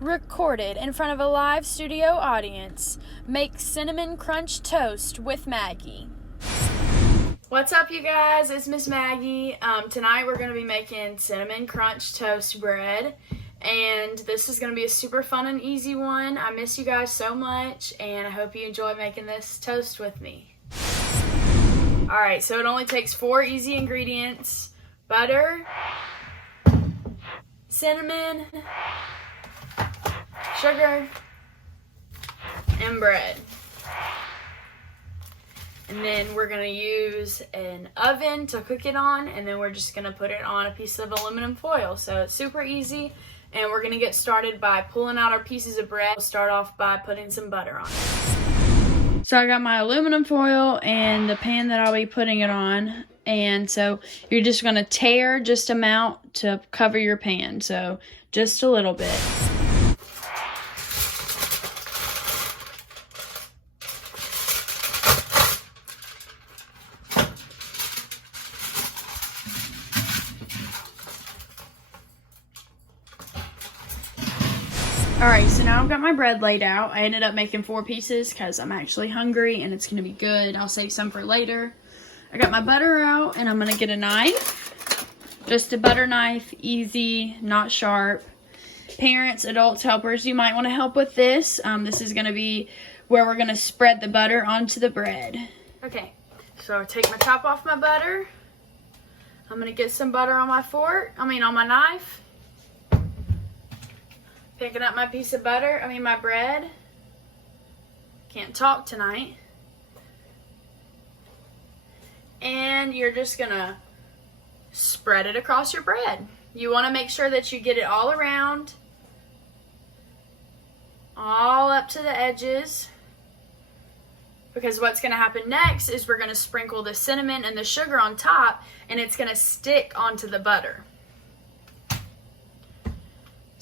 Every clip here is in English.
Recorded in front of a live studio audience. Make cinnamon crunch toast with Maggie. What's up, you guys? It's Miss Maggie. Tonight we're going to be making cinnamon crunch toast bread. And this is going to be a super fun and easy one. I miss you guys so much, and I hope you enjoy making this toast with me. Alright, so it only takes 4 easy ingredients: butter, cinnamon, sugar, and bread. And then we're going to use an oven to cook it on, and then we're just going to put it on a piece of aluminum foil. So it's super easy, and we're going to get started by pulling out our pieces of bread. We'll start off by putting some butter on it. So I got my aluminum foil and the pan that I'll be putting it on. And so you're just going to tear just amount to cover your pan. So just a little bit. Alright, so now I've got my bread laid out. I ended up making 4 pieces because I'm actually hungry and it's going to be good. I'll save some for later. I got my butter out and I'm going to get a knife. Just a butter knife, easy, not sharp. Parents, adults, helpers, you might want to help with this. This is going to be where we're going to spread the butter onto the bread. Okay, so I'll take my top off my butter. I'm going to get some butter on my on my knife. Picking up my piece of my bread. Can't talk tonight. And you're just gonna spread it across your bread. You wanna make sure that you get it all around, all up to the edges, because what's gonna happen next is we're gonna sprinkle the cinnamon and the sugar on top, and it's gonna stick onto the butter.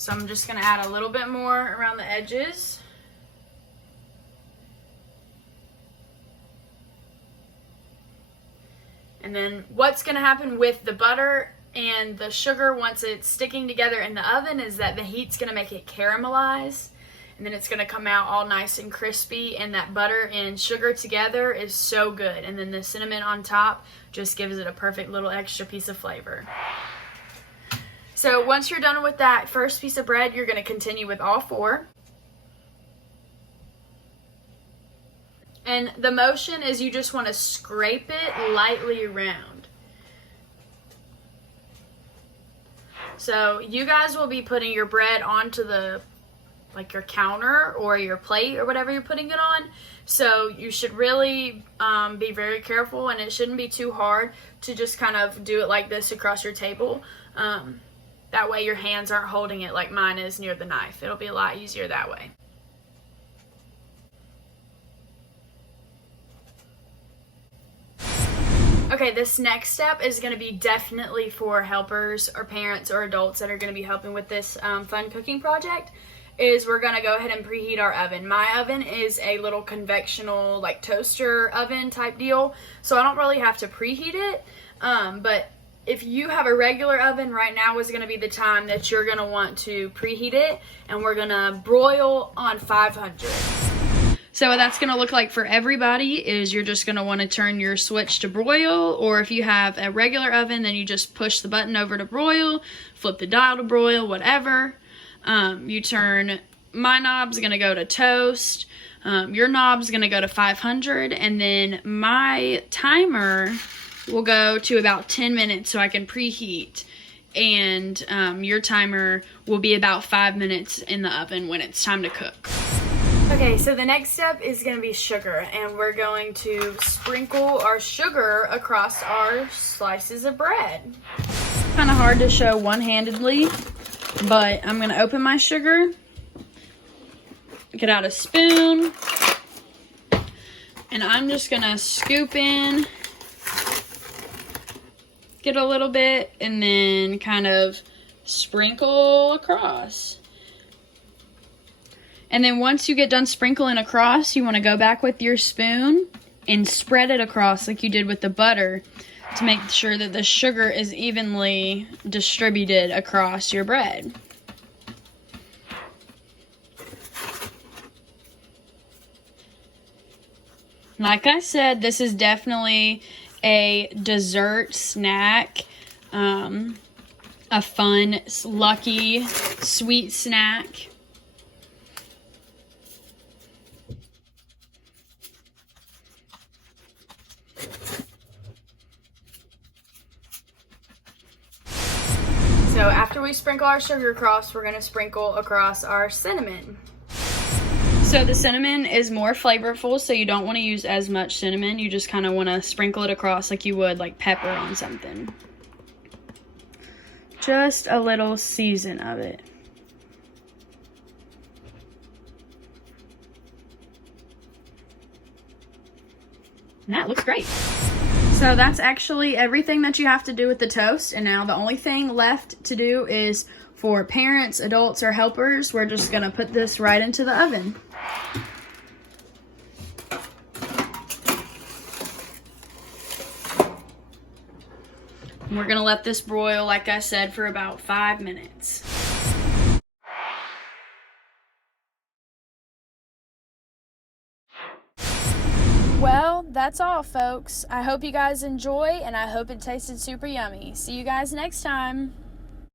So I'm just going to add a little bit more around the edges. And then what's going to happen with the butter and the sugar once it's sticking together in the oven is that the heat's going to make it caramelize. And then it's going to come out all nice and crispy. And that butter and sugar together is so good. And then the cinnamon on top just gives it a perfect little extra piece of flavor. So once you're done with that first piece of bread, you're going to continue with all 4. And the motion is you just want to scrape it lightly around. So you guys will be putting your bread onto your counter or your plate or whatever you're putting it on. So you should really be very careful, and it shouldn't be too hard to just kind of do it like this across your table. That way your hands aren't holding it like mine is near the knife. It'll be a lot easier that way. Okay, this next step is going to be definitely for helpers or parents or adults that are going to be helping with this fun cooking project. Is we're going to go ahead and preheat our oven. My oven is a little convectional toaster oven type deal, so I don't really have to preheat it, but if you have a regular oven, right now is going to be the time that you're going to want to preheat it, and we're going to broil on 500. So what that's going to look like for everybody is you're just going to want to turn your switch to broil, or if you have a regular oven, then you just push the button over to broil, flip the dial to broil, whatever. You turn, my knob's going to go to toast, your knob's going to go to 500, and then my timer will go to about 10 minutes so I can preheat, and your timer will be about 5 minutes in the oven when it's time to cook. Okay, so the next step is going to be sugar, and we're going to sprinkle our sugar across our slices of bread. Kind of hard to show one-handedly, but I'm going to open my sugar, get out a spoon, and I'm just going to scoop in, get a little bit, and then kind of sprinkle across. And then once you get done sprinkling across, you want to go back with your spoon and spread it across like you did with the butter to make sure that the sugar is evenly distributed across your bread. Like I said, this is definitely a dessert snack. A fun, lucky, sweet snack. So after we sprinkle our sugar across, we're going to sprinkle across our cinnamon. So the cinnamon is more flavorful, so you don't want to use as much cinnamon. You just kind of want to sprinkle it across like you would like pepper on something. Just a little season of it. And that looks great. So that's actually everything that you have to do with the toast. And now the only thing left to do is for parents, adults, or helpers, we're just gonna put this right into the oven. And we're gonna let this broil, like I said, for about 5 minutes. Well, that's all, folks. I hope you guys enjoy, and I hope it tasted super yummy. See you guys next time.